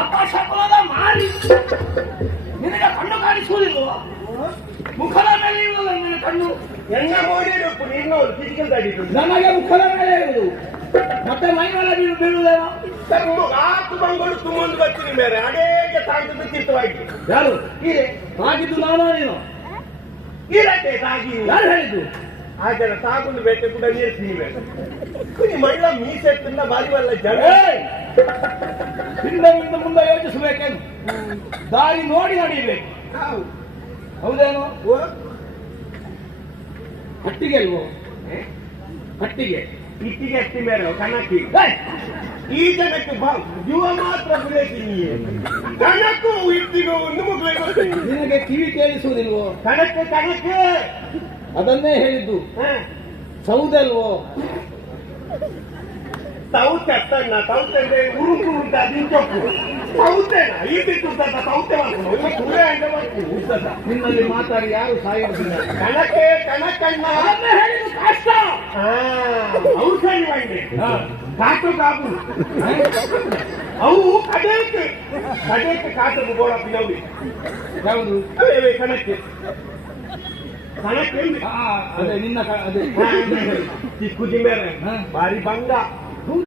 ಅಪಶಕುನದ ಮಾರಿ ನಿನಗೆ ಕಣ್ಣು ಕಾಣಿಸುವುದಿಲ್ವ? ಮುಖದ ಮೇಲೆ ಇರುವುದು ನಿನ್ನ ಕಣ್ಣು. ಎನ್ನ ಮೋಡಿರಪ್ಪು ನೀನು ಫಿಸಿಕಲ್ ದಾಡಿದ್ದು ನನಗೆ ಮುಖದ ಮೇಲೆ ಇರುವುದು, ಮತ್ತೆ ಮೈ ಮೇಲೆ ಬೀಳುವುದೇನೋ? ಆತು ಬಂಗಳು ತುಂಬೊಂದು ಬರ್ತೀನಿ ಬೇರೆ ಅಡೇಗೆ ತಾಂಡು ಬಿತ್ತಿರ್ತವಾಗಿ. ಯಾರು ಹಾಗಿದ್ದು? ನಾನು ನೀನು ಇರತ್ತೆ ಸಾಗಿ. ಯಾರು ಹೇಳಿದ್ದು? ಆತರ ಸಾಗುಂದು ಬೇಟೆ ಕೂಡ ನೀರ್ತೀನಿ ಬೇರೆ ಕುನಿ ಮಳ್ಳ ಮೀಸೆಟ್ಟಿಂದ ಬಾರಿವಲ್ಲ ಜನ ಹಿಂದಿನಿಂದ ಮುಂದೆ ಯೋಚಿಸಬೇಕೇನು? ದಾರಿ ನೋಡಿ ನಡೆಯಬೇಕು. ಹೌದೇನು? ಕಟ್ಟಿಗೆ ಅಲ್ವೋ? ಕಟ್ಟಿಗೆ ಇಟ್ಟಿಗೆ ಅಷ್ಟಿ ಮೇಲೆ ಕಣಕ್ಕಿ ಈ ಜನಕ್ಕೆ ಜೀವ ಮಾತ್ರ ಬಿಡತೀನಿ. ಕಣಕ್ಕೂ ಇಟ್ಟಿಗೂ ಒಂದು ಮಗುವೆ ಗೊತ್ತೀನಿ. ನಿನಗೆ ಕಿವಿ ಕೇಳಿಸುವುದಿಲ್ವೋ? ಕಣಕ್ಕೆ ಕಣಕ್ಕೆ ಅದನ್ನೇ ಹೇಳಿದ್ದು. ಸೌದಲ್ವೋ? ಸೌತೆ ಅತ್ತಣ್ಣ ಸೌತೆ ಉರುಕು ಉಂಟ ದಿಂಚೊಪ್ಪು ಸೌತೆನ ಈ ಬಿಟ್ಟು ಸೌತೆ ಮಾಡ್ಕೊಂಡು ಸುಳ್ಳೆ ಅಂತ ಮಾಡ್ತೀನಿ ಉದ್ದದ. ನಿನ್ನಲ್ಲಿ ಮಾತಾಡಿ ಯಾರು ಸಾಯುವುದಿಲ್ಲ. ಕಣಕ್ಕೆ ಕಣಕಣ್ಣ ಅದನ್ನೇ ಹೇಳಿದ್ದು. ಕಷ್ಟ ಔಷಧಿ ಬಂಡೆ ಕಾಟು ಕಾಪು ಅವು ಕಡೇಕೆ ಕಡೇಕೆ ಕಾಟು ಗೋಳಪ್ಪಿ ನಾವು ಯಾವುದು? ಕಣಕ್ಕೆ ಕಣಕ್ಕೆ ಅದೇ ನಿನ್ನ ಅದೇ ಚಿಕ್ಕುಜಿ ಮೇಲೆ ಬಾರಿ ಬಂಗ